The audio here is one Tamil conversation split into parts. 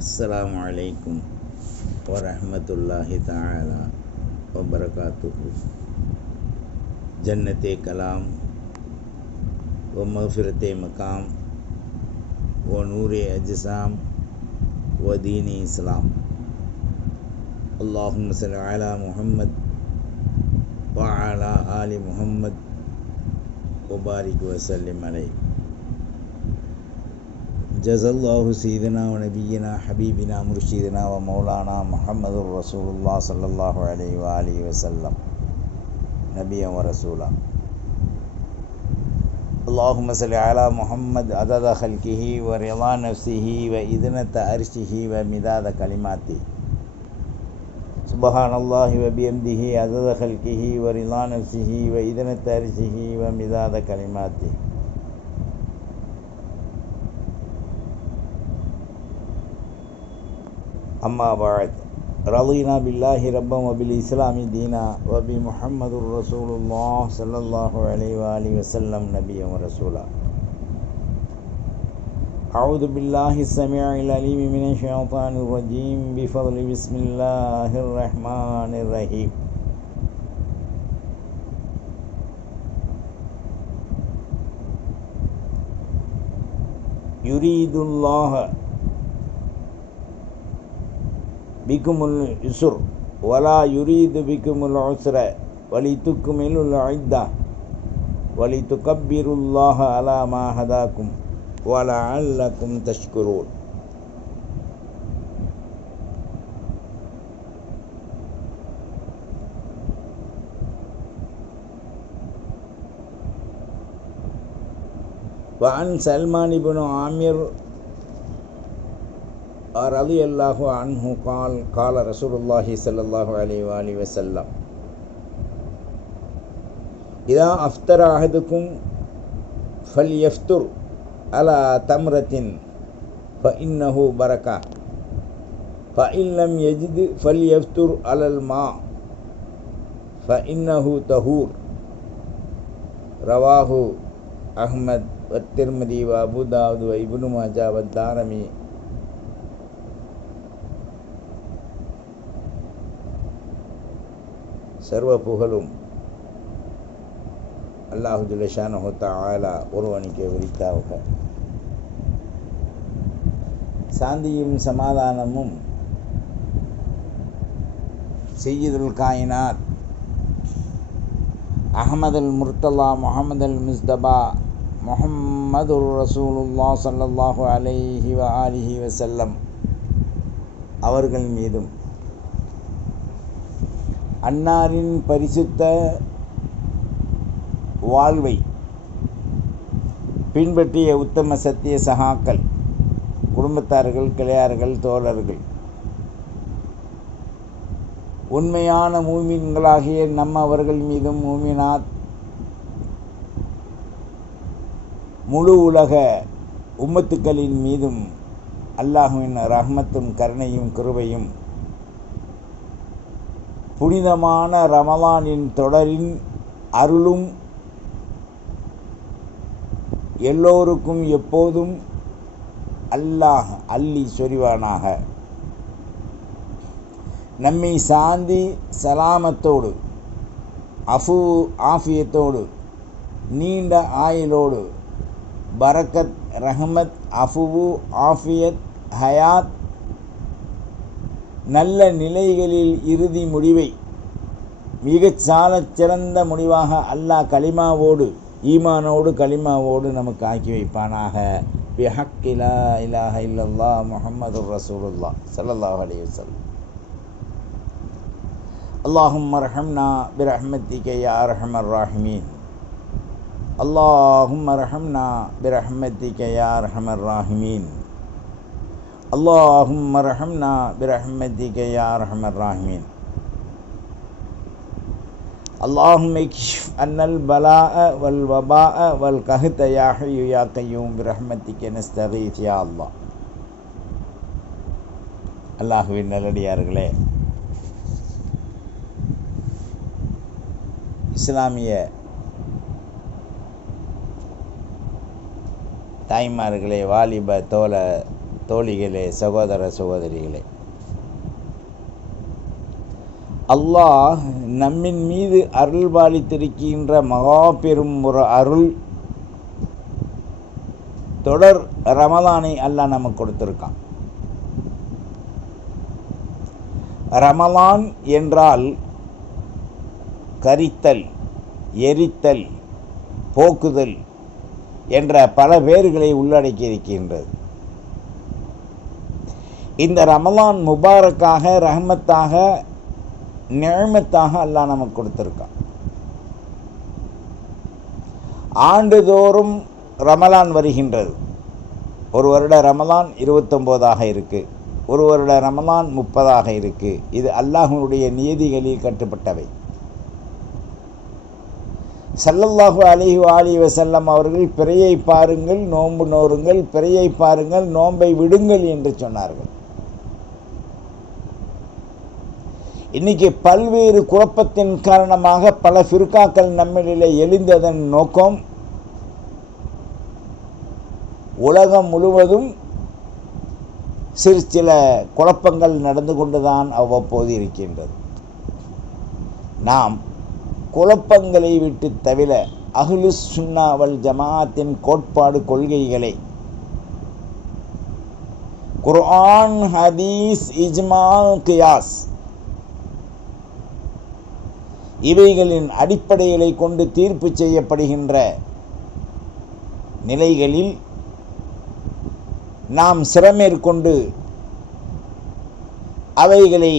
அஸ்ஸலாமு அலைக்கும் வரஹ்மத்துல்லாஹி தஆலா வபரகாத்துஹு. ஜன்னத்தே கலாம் வ மஃபிரத்தே மகாம் வ நூரே அஜ்ஸாம் வ தீனி இஸ்லாம். அல்லாஹும்ம ஸல்லி அலா முஹம்மத் வ அலா ஆலி முஹம்மத் வ பாரிக் வ ஸல்லிம் அலைஹி. ஜஸல்லாஹு சீதனா வ நபியினா ஹபீபினா முர்ஷிதனா வ மௌலானா முஹம்மதுர் ரசூலுல்லாஹ் ஸல்லல்லாஹு அலைஹி வ ஆலிஹி வஸல்லம் நபியன் வ ரசூலா. அல்லாஹும்ம ஸல்லி அலா முஹம்மத் அதத ஹல்கிஹி வ ரிதா நஃப்ஸிஹி வ இத்னத அர்ஷிஹி வ மிதாத கலிமாத்தி. சுப்ஹானல்லாஹி வ பிஹம்திஹி அதத ஹல்கிஹி வ ரிதா நஃப்ஸிஹி வ இத்னத அர்ஷிஹி வ மிதாத கலிமாத்தி. அம்மா பஅத். ரலீனா பில்லாஹி ரப்பன் வ பில் இஸ்லாமி தீனா வ பி முஹம்மதுர் ரசூலுல்லாஹ் ஸல்லல்லாஹு அலைஹி வ ஆலிஹி வஸல்லம் நபியன் வ ரசூலா. அஊது பில்லாஹி ஸமீஇல் அலீம் மினஷ் ஷைத்தானிர் ரஜீம். பிஃபضل பிஸ்மில்லாஹிர் ரஹ்மானிர் ரஹீம். யுரீதுல்லாஹ பிக்குமுல் யுஸ்ர் வலா யுரீது பிக்குமுல் உஸ்ர வலிதுக்மிலுல் இத்தா வலிதுகப்பிருல்லாஹ அலா மா ஹதாக்கும் வலஅல்லக்கும் தஷ்குரூன். வஅன் சல்மான் இப்னு ஆமிர் ரலியல்லாஹு அன்ஹு கால ரசூலுல்லாஹி ஸல்லல்லாஹு அலைஹி வ ஆலிஹி வஸல்லம் இதா அஃப்தர அஹதுக்கும் ஃபல்யஃப்துர் அலா தம்ரத்தின் ஃபஇன்னஹு பரக்கா ஃபஇன் லம் யஜித் ஃபல்யஃப்துர் அலல் மா ஃபஇன்னஹு தஹூர். ரவாஹு அஹ்மத் வ திர்மிதி வ அபூ தாவூத் வ இப்னு மாஜா வ தாரமி. சர்வ புகழும் அல்லாஹு ஜல்ல ஷானஹு தஆலா ஒருவனுக்கே உரித்தாக. சாந்தியும் சமாதானமும் சய்யிதுல் காயினாத் அஹ்மதுல் முர்த்தலா முஹம்மதுல் முஸ்தபா முஹம்மதுர் ரசூலுல்லாஹ் ஸல்லல்லாஹு அலைஹி வ ஆலிஹி வஸல்லம் அவர்கள் மீதும், அன்னாரின் பரிசுத்த வாழ்வை பின்பற்றிய உத்தம சத்திய சகாக்கள், குடும்பத்தார்கள், கிளையார்கள், தோழர்கள், உண்மையான மூமின்களாகிய நம்மவர்கள் மீதும், மூமினாத் முழு உலக உம்மத்துக்களின் மீதும் அல்லாஹுவின் ரஹ்மத்தும் கருணையும் கிருபையும் புனிதமான ரமலானின் தொடரின் அருளும் எல்லோருக்கும் எப்போதும் அல்லாஹ் அள்ளி சொரிவானாக. நம்மை சாந்தி சலாமத்தோடு, அஃபு ஆஃபியத்தோடு, நீண்ட ஆயுளோடு, பரக்கத், ரஹ்மத், அஃபுவு, ஆஃபியத், ஹயாத், நல்ல நிலைகளில் இறுதி முடிவை மிகச் சாலச் சிறந்த முடிவாக அல்லாஹ் கலிமாவோடு, ஈமானோடு, கலிமாவோடு நமக்கு ஆக்கி வைப்பானாக. பிஹக்கி லா இலாஹ இல்லல்லாஹ் முஹம்மதுர் ரசூலுல்லாஹ் ஸல்லல்லாஹு அலைஹி வஸல்லம். அல்லாஹும்ம ரஹம்னா பிரஹ்மத்திக யா அர்ஹமர் ராஹிமீன். அல்லாஹும்ம ரஹம்னா பிரஹ்மத்திக யா அர்ஹமர் ராஹிமீன். அல்லாஹும்ம ரஹம்னா பிரஹ்மத்திக யா அர்ஹமர் ராஹிமீன். அல்லாஹும்ம இக்ஷிஃப் அன்னல் பலாஅ வல் வபாஅ வல் கஹ்த யா ஹய்யு யா கய்யூம் பிரஹ்மத்திக நஸ்தகீஸ் யா அல்லாஹ். அல்லாஹுவின் நல்லடியார்களே, இஸ்லாமிய தாய்மார்களே, வாலிப தோழிகளே, சகோதர சகோதரிகளே, அல்லாஹ் நம்மின் மீது அருள் பாலித்திருக்கின்ற மகா பெரும் ஒரு அருள், தொடர் ரமலானை அல்லாஹ் நமக்கு கொடுத்திருக்கான். ரமலான் என்றால் கரித்தல், எரித்தல், போக்குதல் என்ற பல பேர்களை உள்ளடக்கி இருக்கின்றது. இந்த ரமலான் முபாரக்காக, ரஹ்மத்தாக, நிஅமத்தாக அல்லாஹ் நமக்கு கொடுத்திருக்கான். ஆண்டுதோறும் ரமலான் வருகின்றது. ஒரு வருட ரமலான் 29ஆக இருக்குது, ஒரு வருட ரமலான் 30ஆக இருக்குது. இது அல்லாஹ்வுடைய நியதிகளில் கட்டுப்பட்டவை. ஸல்லல்லாஹு அலைஹி வஸல்லம் அவர்கள் பிறையை பாருங்கள், நோன்பு நோருங்கள், பிறையை பாருங்கள், நோன்பை விடுங்கள் என்று சொன்னார்கள். இன்னைக்கு பல்வேறு குழப்பத்தின் காரணமாக பல ஃபிர்காக்கள் நம்மிலே எழுந்ததன் நோக்கம், உலகம் முழுவதும் சில குழப்பங்கள் நடந்து கொண்டுதான் அவ்வப்போது இருக்கின்றது. நாம் குழப்பங்களை விட்டு தவிர அஹ்லுஸ் சுன்னா வல் ஜமாஅத்தின் கோட்பாடு, கொள்கைகளை குர்ஆன், ஹதீஸ், இஜ்மா, கியாஸ் இவைகளின் அடிப்படைகளை கொண்டு தீர்ப்பு செய்யப்படுகின்ற நிலைகளில் நாம் சிரமேற்கொண்டு அவைகளை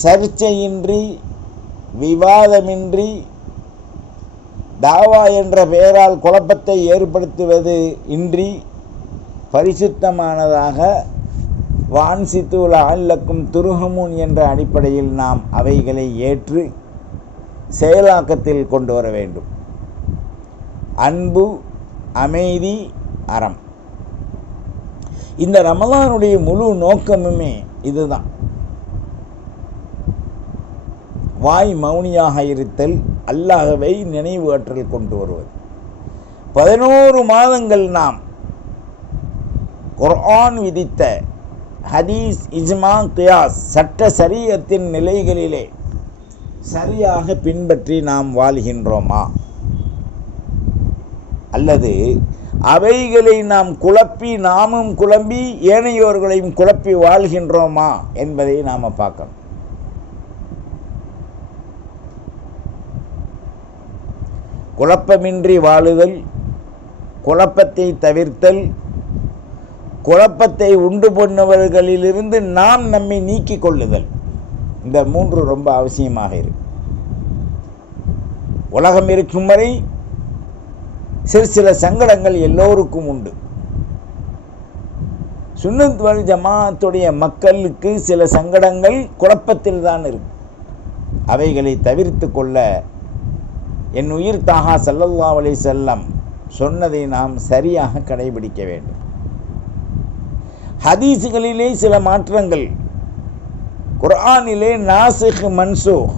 சர்ச்சையின்றி, விவாதமின்றி, தாவா என்ற பெயரால் குழப்பத்தை ஏற்படுத்துவது இன்றி பரிசுத்தமானதாக வான்சித்து லஅல்லக்கும் துர்ஹமூன் என்ற அடிப்படையில் நாம் அவைகளை ஏற்று செயலாக்கத்தில் கொண்டு வர வேண்டும். அன்பு, அமைதி, அறம். இந்த ரமலானுடைய முழு நோக்கமுமே இதுதான். வாய் மௌனியாக இருத்தல், அல்லாஹ்வை நினைவு ஆற்றல் கொண்டு வருவது. 11 மாதங்கள் நாம் குர்ஆன் விதித்த ஹதீஸ், இஜ்மா, கியாஸ் சட்ட ஷரீஅத்தின் நிலைகளிலே சரியாக பின்பற்றி நாம் வாழ்கின்றோமா, அல்லது அவைகளை நாம் குழப்பி, நாமும் குழம்பி ஏனையோர்களையும் குழப்பி வாழ்கின்றோமா என்பதை நாம் பார்க்கணும். குழப்பமின்றி வாழுதல், குழப்பத்தை தவிர்த்தல், குழப்பத்தை உண்டு பண்ணுபவர்களிலிருந்து நாம் நம்மை நீக்கிக் கொள்ளுதல், இந்த 3 ரொம்ப அவசியமாக இருக்கு. உலகம் இருக்கும் வரை சில சங்கடங்கள் எல்லோருக்கும் உண்டு. சுன்னத் வல் ஜமாஅத்துடைய மக்களுக்கு சில சங்கடங்கள் குழப்பத்தில் தான் இருக்கு. அவைகளை தவிர்த்து கொள்ள என் உயிர் தாகா ஸல்லல்லாஹு அலைஹி வஸல்லம் சொன்னதை நாம் சரியாக கடைபிடிக்க வேண்டும். ஹதீஸுகளிலே சில மாற்றங்கள், குர்ஆனிலே நாசிக் மன்சூக்,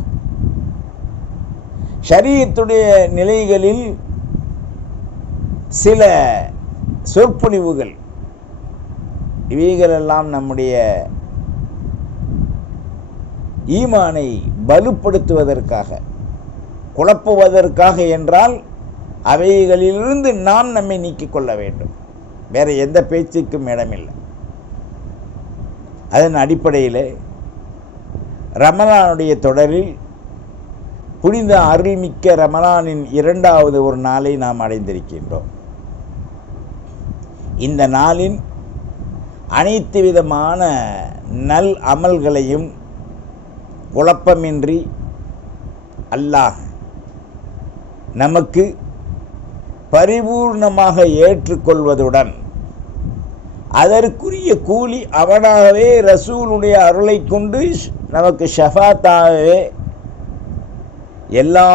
ஷரீஅத்துடைய நிலைகளில் சில சொற்பொழிவுகள், இவைகளெல்லாம் நம்முடைய ஈமானை வலுப்படுத்துவதற்காக, குழப்புவதற்காக என்றால் அவைகளிலிருந்து நாம் நம்மை நீக்கிக் கொள்ள வேண்டும். வேறு எந்த பேச்சுக்கும் இடமில்லை. அதன் அடிப்படையில் ரமலானுடைய தொடரில் புனித அருள்மிக்க ரமலானின் 2வது ஒரு நாளை நாம் அடைந்திருக்கின்றோம். இந்த நாளின் அனைத்து விதமான நல் அமல்களையும் குழப்பமின்றி அல்லாஹ் நமக்கு பரிபூர்ணமாக ஏற்றுக்கொள்வதுடன் அதற்குரிய கூலி அவனாகவே ரசூலுடைய அருளை கொண்டு நமக்கு ஷஃபாத்தாகவே எல்லா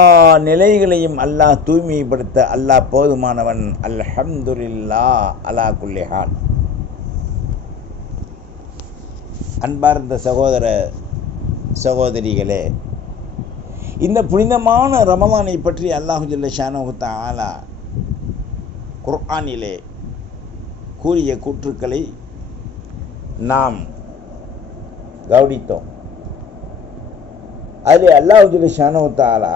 நிலைகளையும் அல்லாஹ் தூய்மைப்படுத்த அல்லாஹ் போதுமானவன். அல்ஹம்துலில்லாஹ் அலா குல்லி ஹால். அன்பார்ந்த சகோதர சகோதரிகளே, இந்த புனிதமான ரமலானை பற்றி அல்லாஹு ஜல்ல ஷானஹு தஆலா குர்ஆனிலே கூறிய கூற்றுக்களை நாம் கவனித்தோம். அதில் அல்லாஹ் ஜல்ல ஷானஹு தஆலா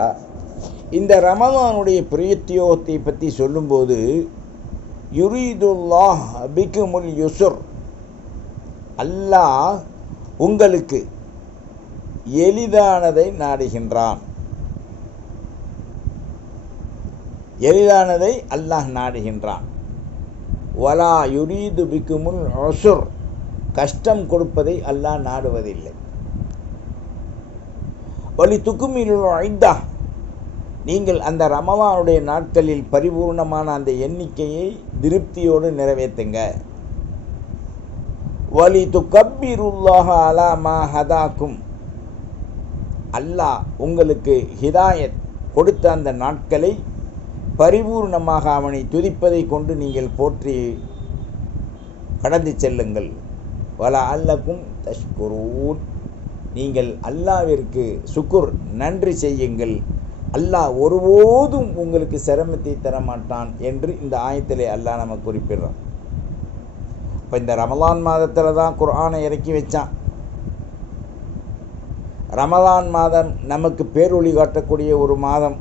இந்த ரமலானுடைய பிரயோகத்தை பற்றி சொல்லும்போது, யுரீதுல்லாஹ் பிகுமுல் யுஸ்ர், அல்லாஹ் உங்களுக்கு எளிதானதை நாடுகின்றான். எளிதானதை அல்லாஹ் நாடுகின்றான். வலா யுரீது பிகுமுல் உஸ்ர், கஷ்டம் கொடுப்பதை அல்லாஹ் நாடுவதில்லை. வலி துக்குமிலுல் இத்தா, நீங்கள் அந்த ரமலானுடைய நாட்களில் பரிபூர்ணமான அந்த எண்ணிக்கையை திருப்தியோடு நிறைவேற்றுங்க. வலி துக்கப்பிருல்லாஹ அலா மா ஹதாக்கும், அல்லாஹ் உங்களுக்கு ஹிதாயத் கொடுத்த அந்த நாட்களை பரிபூர்ணமாக அவனை துதிப்பதை கொண்டு நீங்கள் போற்றி கடந்து செல்லுங்கள். வலா அல்லக்கும் தஷ்குரூன், நீங்கள் அல்லாவிற்கு சுக்குர் நன்றி செய்யுங்கள். அல்லாஹ் ஒருபோதும் உங்களுக்கு சிரமத்தை தரமாட்டான் என்று இந்த ஆயத்திலே அல்லாஹ் நம்ம குறிப்பிடுறான். இப்போ இந்த ரமலான் மாதத்தில் தான் குர்ஆனை இறக்கி வச்சான். ரமலான் மாதம் நமக்கு பேரொளி காட்டக்கூடிய ஒரு மாதம்.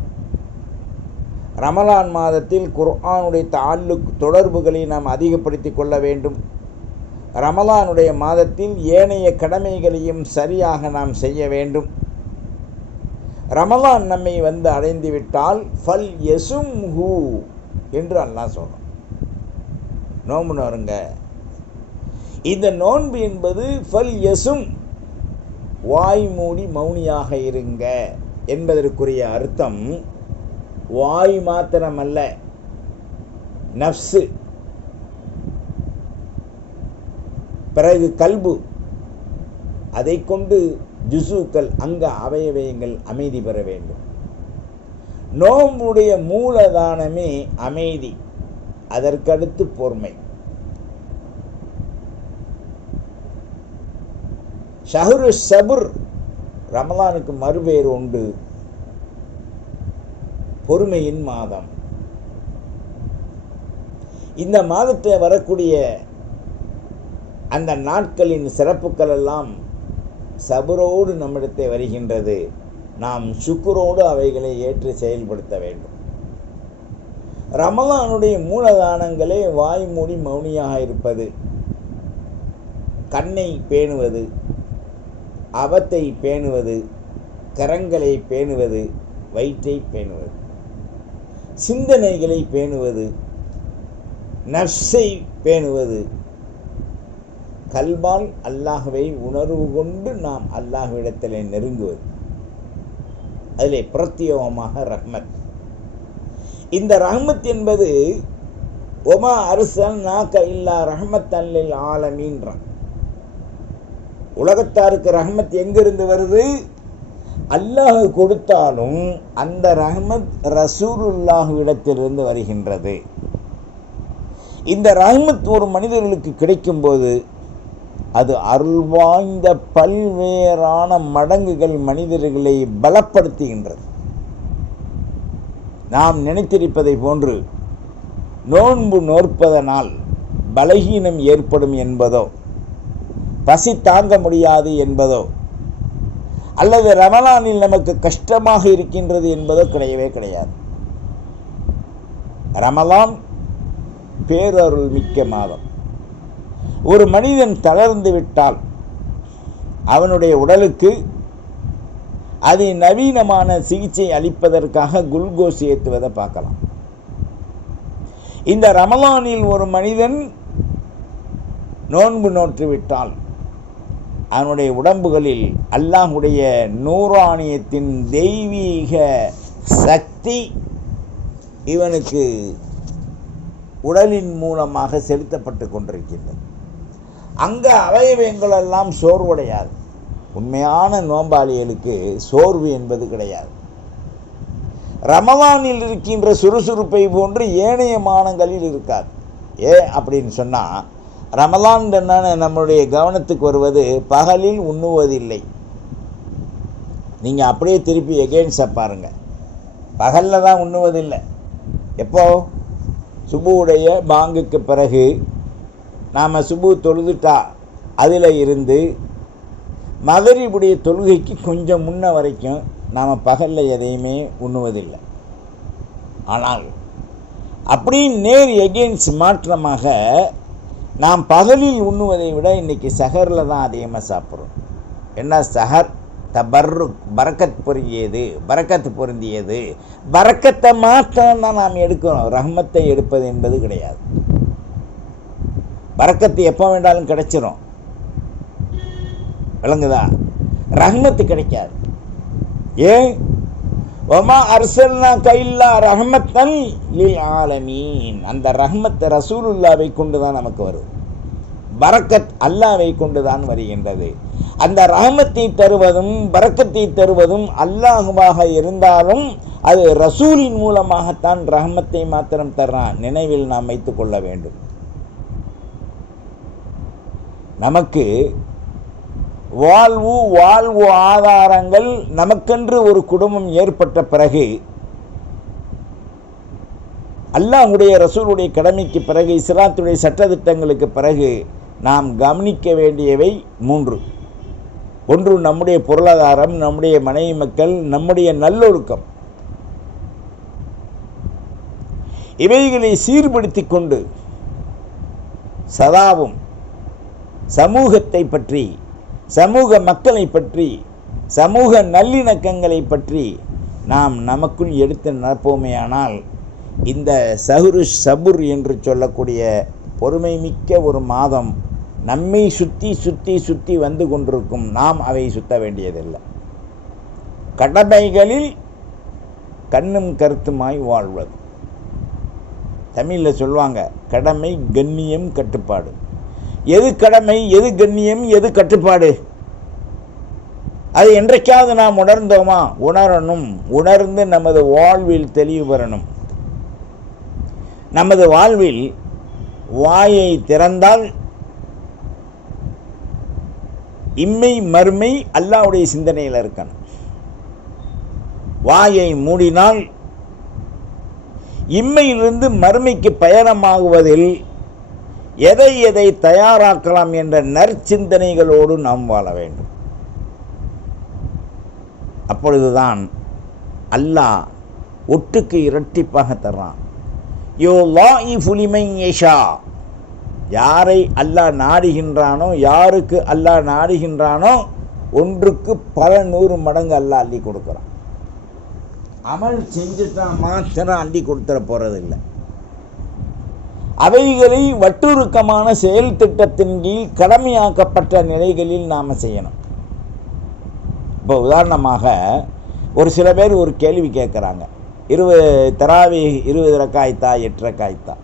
ரமலான் மாதத்தில் குர்ஆனுடைய தொடர்புகளை நாம் அதிகப்படுத்தி கொள்ள வேண்டும். ரமலானுடைய மாதத்தில் ஏனைய கடமைகளையும் சரியாக நாம் செய்ய வேண்டும். ரமலான் நம்மை வந்து அடைந்து விட்டால் ஃபல் யசும்ஹு என்று அல்லாஹ் சொல்றான். நோன்பு நோருங்க. இந்த நோன்பு என்பது ஃபல் யசும், வாய் மூடி மௌனியாக இருங்க என்பதற்குரிய அர்த்தம் வாய் மாத்திரமல்ல, நஃப்ஸு, பிறகு கல்பு, அதை கொண்டு ஜுசுக்கள், அங்க அவயவயங்கள் அமைதி பெற வேண்டும். நோம்புடைய மூலதானமே அமைதி, அதற்கடுத்து பொறுமை. ஷஹ்ரு சபுர், ரமலானுக்கு மறுபேறு உண்டு, பொறுமையின் மாதம். இந்த மாதத்தில் வரக்கூடிய அந்த நாட்களின் சிறப்புக்கள் எல்லாம் சபுரோடு நம்மிடத்தை வருகின்றது. நாம் சுக்குரோடு அவைகளை ஏற்று செயல்படுத்த வேண்டும். ரமலானுடைய மூலதானங்களே வாய் மூடி மௌனியாக இருப்பது, கண்ணை பேணுவது, அவத்தை பேணுவது, கரங்களை பேணுவது, வயிற்றை பேணுவது, சிந்தனைகளை பேணுவது, நஃப்ஸை பேணுவது, கல்பால் அல்லாஹ்வை உணர்வு கொண்டு நாம் அல்லாஹ்விடத்தில் நெருங்குவது. அதிலே பிரத்யேகமாக ரஹ்மத். இந்த ரஹ்மத் என்பது ஒமா அர்சல்நாக இல்லா ரஹ்மத்தன் லில் ஆலமீன்றான். உலகத்தாருக்கு ரஹ்மத் எங்கிருந்து வருது? அல்லாஹ் கொடுத்தாலும் அந்த ரஹ்மத் ரசூலுல்லாஹ்விடத்திலிருந்து வருகின்றது. இந்த ரஹ்மத் ஒரு மனிதர்களுக்கு கிடைக்கும்போது அது அருள் வாய்ந்த பல்வேறான மடங்குகள் மனிதர்களை பலப்படுத்துகின்றது. நாம் நினைத்திருப்பதை போன்று நோன்பு நோற்பதனால் பலகீனம் ஏற்படும் என்பதோ, பசி தாங்க முடியாது என்பதோ, அல்லது ரமலானில் நமக்கு கஷ்டமாக இருக்கின்றது என்பதோ கிடையவே கிடையாது. ரமலான் பேரருள் மிக்க மாதம். ஒரு மனிதன் தளர்ந்து விட்டால் அவனுடைய உடலுக்கு நவீனமான சிகிச்சை அளிப்பதற்காக குளுக்கோஸ் ஏற்றுவதை பார்க்கலாம். இந்த ரமலானில் ஒரு மனிதன் நோன்பு நோற்றுவிட்டால் அவனுடைய உடம்புகளில் அல்லாஹ்வுடைய நூறானியத்தின் தெய்வீக சக்தி இவனுக்கு உடலின் மூலமாக செலுத்தப்பட்டு கொண்டிருக்கின்றது. அங்கே அவயவங்களெல்லாம் சோர்வடையாது. உண்மையான நோம்பாளிகளுக்கு சோர்வு என்பது கிடையாது. ரமலானில் இருக்கின்ற சுறுசுறுப்பை போன்று ஏனைய மாதங்களில் இருக்காது. அப்படின்னு சொன்னால், ரமலான் நம்முடைய கவனத்துக்கு வருவது பகலில் உண்ணுவதில்லை. நீங்கள் அப்படியே திருப்பி எகெயின்ஸ்டாக பாருங்கள். பகலில் தான் உண்ணுவதில்லை. எப்போ? சுபுவுடைய பாங்குக்கு பிறகு நாம் சுபு தொழுதுட்டா அதில் இருந்து மகரிபுடைய தொழுகைக்கு கொஞ்சம் முன்ன வரைக்கும் நாம் பகலில் எதையுமே உண்ணுவதில்லை. ஆனால் அப்படி நேர் எகெயின்ஸ்ட் மாற்றமாக நாம் பகலில் உண்ணுவதை விட இன்றைக்கி சஹரில் தான் அதிகமாக சாப்பிட்றோம். என்ன சஹர்? தபர்ருக், பரக்கத் பொருந்தியது. பரக்கத்தை மாத்திரம் தான் நாம் எடுக்கிறோம், ரஹ்மத்தை எடுப்பது என்பது கிடையாது. பரக்கத்து எப்போ வேண்டாலும் கிடைச்சிரும், விளங்குதா? ரஹ்மத்து கிடைக்காது. ஏன்? ஒமா அர்சல்னா கைல்லா ரஹ்மத்தன் லில் ஆலமீன். அந்த ரஹ்மத்தை ரசூலுல்லாவை கொண்டு தான் நமக்கு வருது. பரக்கத் அல்லாவை கொண்டு தான் வருகின்றது. அந்த ரஹ்மத்தை தருவதும் பரக்கத்தை தருவதும் அல்லாஹுவாக இருந்தாலும் அது ரசூலின் மூலமாகத்தான் ரஹ்மத்தை மாத்திரம் தர்றான். நினைவில் நாம் வைத்து கொள்ள வேண்டும். நமக்கு வாழ்வு ஆதாரங்கள் நமக்கென்று ஒரு குடும்பம் ஏற்பட்ட பிறகு, அல்லாஹ்வுடைய ரசூலுடைய கடமைக்கு பிறகு, இஸ்லாத்துடைய சட்டத்திட்டங்களுக்கு பிறகு நாம் கவனிக்க வேண்டியவை 3. ஒன்று நம்முடைய பொருளாதாரம், நம்முடைய மனைவி மக்கள், நம்முடைய நல்லொழுக்கம். இவைகளை சீர்படுத்தி கொண்டு சதாவும் சமூகத்தை பற்றி, சமூக மக்களை பற்றி, சமூக நல்லிணக்கங்களை பற்றி நாம் நமக்குள் எடுத்து நடப்போமேயானால் இந்த சபுர் என்று சொல்லக்கூடிய பொறுமை மிக்க ஒரு மாதம் நம்மை சுற்றி வந்து கொண்டிருக்கும். நாம் அவை சுத்த வேண்டியதில்லை. கடமைகளில் கண்ணும் கருத்துமாய் வாழ்வது. தமிழில் சொல்லுவாங்க, கடமை, கண்ணியம், கட்டுப்பாடு. எது கடமை, எது கண்ணியம், எது கட்டுப்பாடு? அது என்றைக்காவது நாம் உணர்ந்தோமா? உணரணும். உணர்ந்து நமது வாழ்வில் தெளிவு பெறணும். நமது வாழ்வில் வாயை திறந்தால் இம்மை மறுமை அல்லாஹ்வுடைய சிந்தனையில் இருக்கணும். வாயை மூடினால் இம்மையிலிருந்து மறுமைக்கு பயணமாகுவதில் எதை தயாராக்கலாம் என்ற நற்சிந்தனைகளோடு நாம் வாழ வேண்டும். அப்பொழுதுதான் அல்லாஹ் ஒட்டுக்கு இரட்டிப்பாக தர்றான். யாரை அல்லாஹ் நாடுகின்றானோ, யாருக்கு அல்லாஹ் நாடுகின்றானோ ஒன்றுக்கு பல 100 மடங்கு அல்லாஹ் அள்ளி கொடுக்குறான். அமல் செஞ்சுட்டா மாத்திரம் அள்ளி கொடுத்துட போறதில்லை. அவைகளை வட்டுருக்கமான செயல் திட்டத்தின் கீழ் கடமையாக்கப்பட்ட நிலைகளில் நாம் செய்யணும். இப்போ உதாரணமாக ஒரு சில பேர் ஒரு கேள்வி கேட்குறாங்க, 20 தராவி 20 ரக்காய்த்தா 8 ரக்காய்த்தா?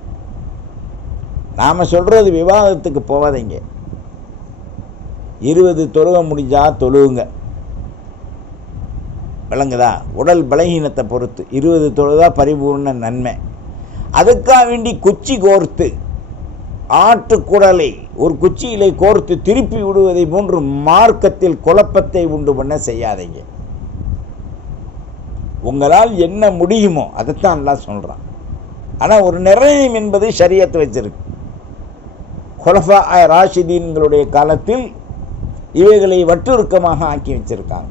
நாம் சொல்கிறது விவாதத்துக்கு போகாதீங்க. 20 தொழுக முடிஞ்சால் தொழுவுங்க, விளங்குதா? உடல் பலகீனத்தை பொறுத்து 20 தொழுதா பரிபூர்ண நன்மை. அதுக்காக வேண்டி குச்சி கோர்த்து, ஆட்டுக்குடலை ஒரு குச்சியிலே கோர்த்து திருப்பி விடுவதை போன்று மார்க்கத்தில் குழப்பத்தை உண்டு பண்ண செய்யாதீங்க. உங்களால் என்ன முடியுமோ அதைத்தான் எல்லாம் சொல்கிறான். ஆனால் ஒரு நிர்ணயம் என்பது ஷரியத்து வச்சிருக்கு. குலஃபா ராஷிதீன்களுடைய காலத்தில் இவைகளை வட்டுருக்கமாக ஆக்கி வச்சிருக்காங்க.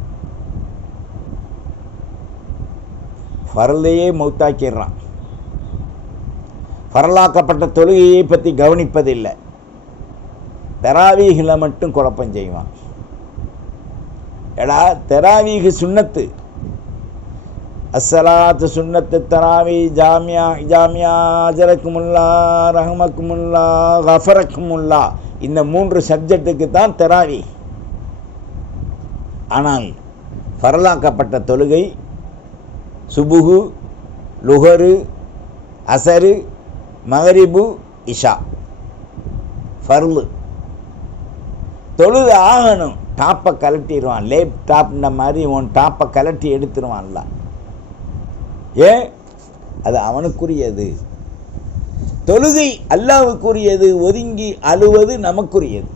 ஃபர்லையே மௌத்தாக்கிடுறான். ஃபரலாக்கப்பட்ட தொழுகையை பற்றி கவனிப்பதில்லை. தராவீகில் மட்டும் குழப்பம் செய்வான். எடா, தராவீகு சுன்னத்து, அஸ்ஸலாத்து சுன்னத்து தராவி ஜாமியா ஜாமியா அஜரக்குமுல்லா ரஹமக்குமுல்லா கஃபரக்குமுல்லா, இந்த 3 சப்ஜெக்டுக்கு தான் தராவி. ஆனால் ஃபரலாக்கப்பட்ட தொழுகை சுபுகு, லுஹரு, அசரு, மகரிபு, இஷா ஃபர்லு. தொழுது ஆகணும். டாப்பை கலட்டிடுவான். லேப்டாப்ன மாதிரி உன் டாப்பை கலட்டி எடுத்துருவான்ல. ஏன்? அது அவனுக்குரியது. தொழுகை அல்லாஹ்வுக்குரியது. ஒதுங்கி அழுவது நமக்குரியது.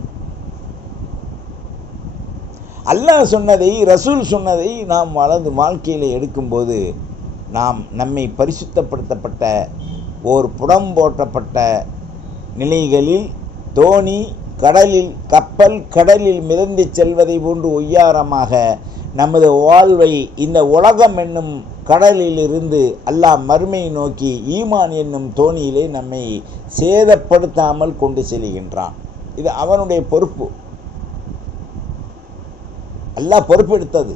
அல்லாஹ் சொன்னதை, ரசூல் சொன்னதை நாம் வாழ்க்கையில் எடுக்கும்போது நாம் நம்மை பரிசுத்தப்படுத்தப்பட்ட ஓர் புடம் போற்றப்பட்ட நிலைகளில் தோணி கப்பல் கடலில் மிதந்து செல்வதை போன்று ஒய்யாரமாக நமது வாழ்வை இந்த உலகம் என்னும் கடலில் இருந்து அல்லாஹ் மறுமையை நோக்கி ஈமான் என்னும் தோணியிலே நம்மை சேதப்படுத்தாமல் கொண்டு செல்கின்றான். இது அவனுடைய பொறுப்பு, அல்லாஹ் பொறுப்பெடுத்தது.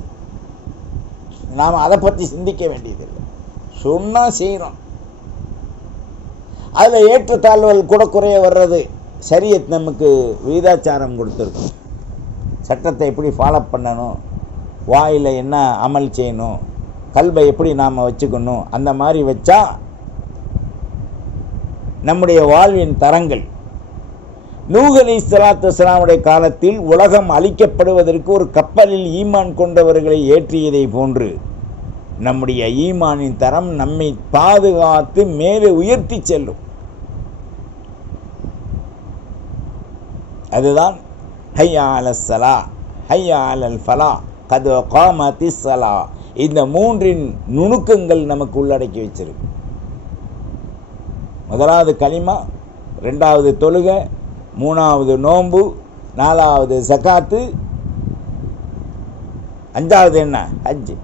நாம் அதை பற்றி சிந்திக்க வேண்டியதில்லை. சொன்னால் செய்கிறோம். அதில் ஏற்றத்தாழ்வுகள் கூட குறைய வர்றது. ஷரியத் நமக்கு விகிதாச்சாரம் கொடுத்துருக்கும். சட்டத்தை எப்படி ஃபாலோ பண்ணணும், வாயில் என்ன அமல் செய்யணும், கல்வை எப்படி நாம் வச்சுக்கணும், அந்த மாதிரி வச்சா நம்முடைய வாழ்வின் தரங்கள். நூஹ் அலைஹிஸ்ஸலாத்து வஸ்ஸலாமுடைய காலத்தில் உலகம் அழிக்கப்படுவதற்கு ஒரு கப்பலில் ஈமான் கொண்டவர்களை ஏற்றியதை போன்று நம்முடைய ஈமானின் தரம் நம்மை பாதுகாத்து மேலே உயர்த்தி செல்லும். அதுதான் ஹய்யா அலஸ் ஸலா, ஹய்யா அலல் ஃபலா, கத் காமத்திஸ் ஸலா. இந்த மூன்றின் நுணுக்கங்கள் நமக்கு உள்ளடக்கி வச்சிருக்கு. முதலாவது கலிமா, ரெண்டாவது தொழுகை, மூணாவது நோன்பு, நாலாவது ஜகாத்து, அஞ்சாவது என்ன ஹஜ்.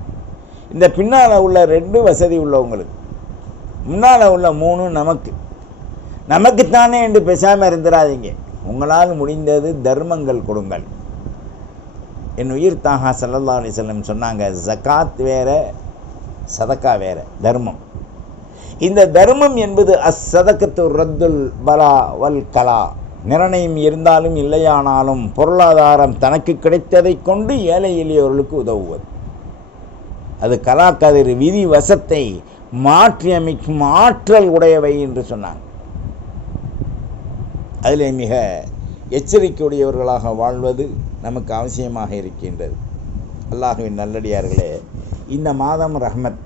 இந்த பின்னால் உள்ள 2 வசதி உள்ளவங்களுக்கு, முன்னால் உள்ள 3 நமக்குத்தானே என்று பேசாமல் இருந்துடாதீங்க. உங்களால் முடிந்தது தர்மங்கள் கொடுங்கள். என் உயிர் தாகா ஸல்லல்லாஹு அலைஹி வஸல்லம் சொன்னாங்க, ஜகாத் வேற சதக்கா வேற தர்மம். இந்த தர்மம் என்பது அஸ்ஸதகத்து ரத்துல் பலா வல் கலா. நிர்ணயம் இருந்தாலும் இல்லையானாலும் பொருளாதாரம் தனக்கு கிடைத்ததை கொண்டு ஏழை எளியவர்களுக்கு உதவுவது. அது கலாக்கதிர் விதி வசத்தை மாற்றி அமைக்கும் ஆற்றல் உடையவை என்று சொன்னாங்க. அதில் மிக எச்சரிக்கையுடையவர்களாக வாழ்வது நமக்கு அவசியமாக இருக்கின்றது. அல்லாஹுவின் நல்லடியார்களே, இந்த மாதம் ரஹ்மத்.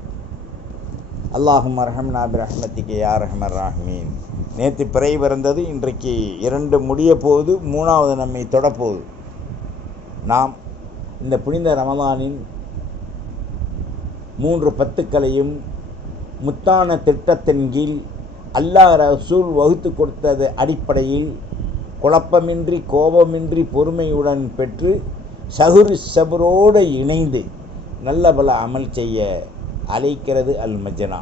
அல்லாஹும் ரஹம்னா பிரஹ்மத்திக்கு யா ரஹ்மர் ராஹிமீன். நேற்று பிறை பிறந்தது, இன்றைக்கு 2 முடிய போகுது, 3வது நம்மை தொடப்போகுது. நாம் இந்த புனித ரமலானின் 3 பத்துக்களையும் முத்தான திட்டத்தின் கீழ் அல்லாஹ் ரசூல் வகுத்து கொடுத்தது அடிப்படையில் குழப்பமின்றி கோபமின்றி பொறுமையுடன் பெற்று சபுரோடு இணைந்து நல்ல பல அமல் செய்ய அழைக்கிறது அல் மஜ்னா.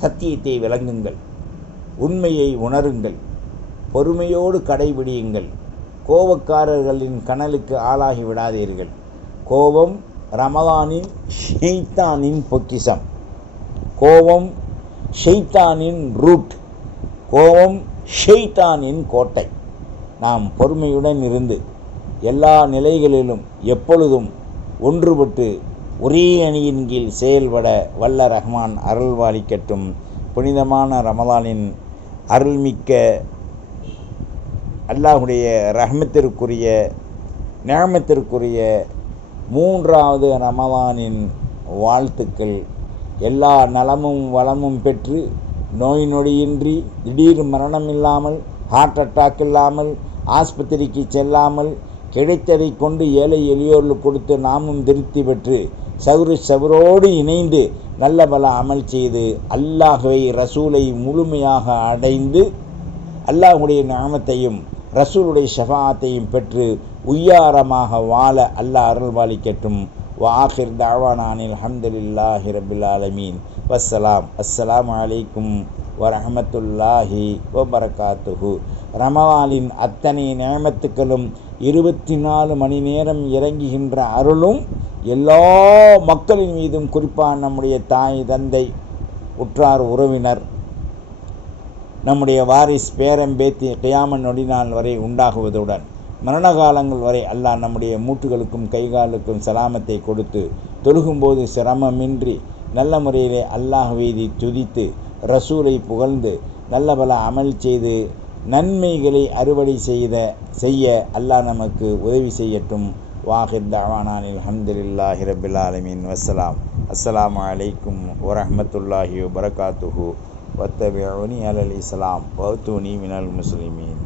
சத்தியத்தை விளங்குங்கள், உண்மையை உணருங்கள், பொறுமையோடு கடைபிடியுங்கள், கோபக்காரர்களின் கனலுக்கு ஆளாகி விடாதீர்கள். கோபம் ரமலானின் ஷைத்தானின் பொக்கிஷம், கோபம் ஷைத்தானின் ரூட், கோபம் ஷைத்தானின் கோட்டை. நாம் பொறுமையுடன் இருந்து எல்லா நிலைகளிலும் எப்பொழுதும் ஒன்றுபட்டு ஒரே அணியின் கீழ் செயல்பட வல்ல ரஹ்மான் அருள்வாளிக்கட்டும். புனிதமான ரமலானின் அருள்மிக்க அல்லாஹுடைய ரஹ்மத்திற்குரிய நிஅமத்திற்குரிய 3வது ரமலானின் வாழ்த்துக்கள். எல்லா நலமும் வளமும் பெற்று நோய் நொடியின்றி திடீர் மரணம் இல்லாமல், ஹார்ட் அட்டாக் இல்லாமல், ஆஸ்பத்திரிக்கு செல்லாமல், கிடைத்ததை கொண்டு ஏழை எளியோர்களுக்கு கொடுத்து நாமும் திருப்தி பெற்று சபுரோடு இணைந்து நல்ல பல அமல் செய்து அல்லாஹ்வை ரசூலை முழுமையாக அடைந்து அல்லாஹுடைய நிஅமத்தையும் ரசூலுடைய ஷஃபாஅத்தையும் பெற்று உய்யாரமாக வாழ அல்லாஹ் அருள்வாளிக்கட்டும். வாஹிர் தஅவானானில் அல்ஹம்துலில்லாஹி ரப்பில் ஆலமீன். வஸ்ஸலாம். அஸ்ஸலாமு அலைக்கும் வரஹ்மத்துல்லாஹி வபரகாத்துஹு. ரமலானின் அத்தனை நிஅமத்துக்களும் 24 மணி நேரம் இறங்குகின்ற அருளும் எல்லா மக்களின் மீதும், குறிப்பாக நம்முடைய தாய் தந்தை உற்றார் உறவினர், நம்முடைய வாரிஸ் பேரம்பேத்தி கியாமத் நொடிநாள் வரை உண்டாகுவதுடன் மரண காலங்கள் வரை அல்லாஹ் நம்முடைய மூட்டுகளுக்கும் கைகாலுக்கும் சலாமத்தை கொடுத்து தொழுகும்போது சிரமமின்றி நல்ல முறையிலே அல்லாஹ் வீதி துதித்து ரசூலை புகழ்ந்து நல்ல பல அமல் செய்து நன்மைகளை அறுவடை செய்ய அல்லாஹ் நமக்கு உதவி செய்யட்டும். வாஹிர் தஅவானானில் அல்ஹம்துலில்லாஹி ரப்பில் ஆலமீன். வஸ்ஸலாம். அஸ்ஸலாமு அலைக்கும் வரஹ்மத்துல்லாஹி வபரகாத்துஹு. வத்தபிஊனி அலல் இஸ்லாம் வஅத்தூனி மினல் முஸ்லிமீன்.